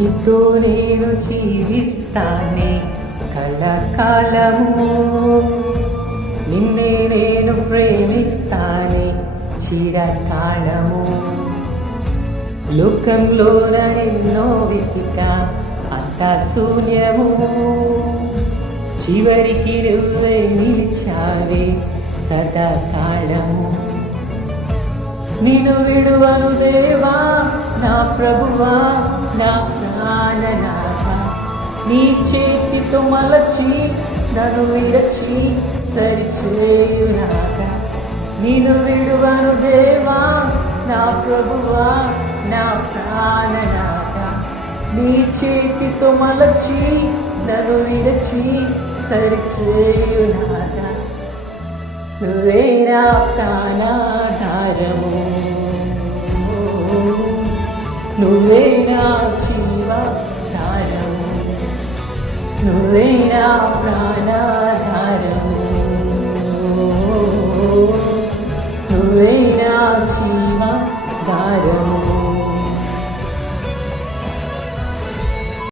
నీతో నేను జీవిస్తానే కలకాలము, నిన్నే నేను ప్రేమిస్తానే చిరకాలము. లోకంలోన ఎన్నో వెతికా అంత శూన్యము, చివరికి నువ్వే నిలిచావే సదాకాలము. నిన్ను విడువను దేవా నా ప్రభువా నా ప్రాణనాథ, నీ చేతితో మలచి నన్ను విరచి సరిచేయునాథ. నిన్ను విడువను దేవా నా ప్రభువా నా ప్రాణనాథ, నీ చేతితో మలచి నన్ను విరచి సరిచేయునాథ. నువ్వే నా ప్రాణాధారము, నువ్వే నా జీవాధారము, నువ్వే నా ప్రాణాధారము, నువ్వే నా జీవాధారము.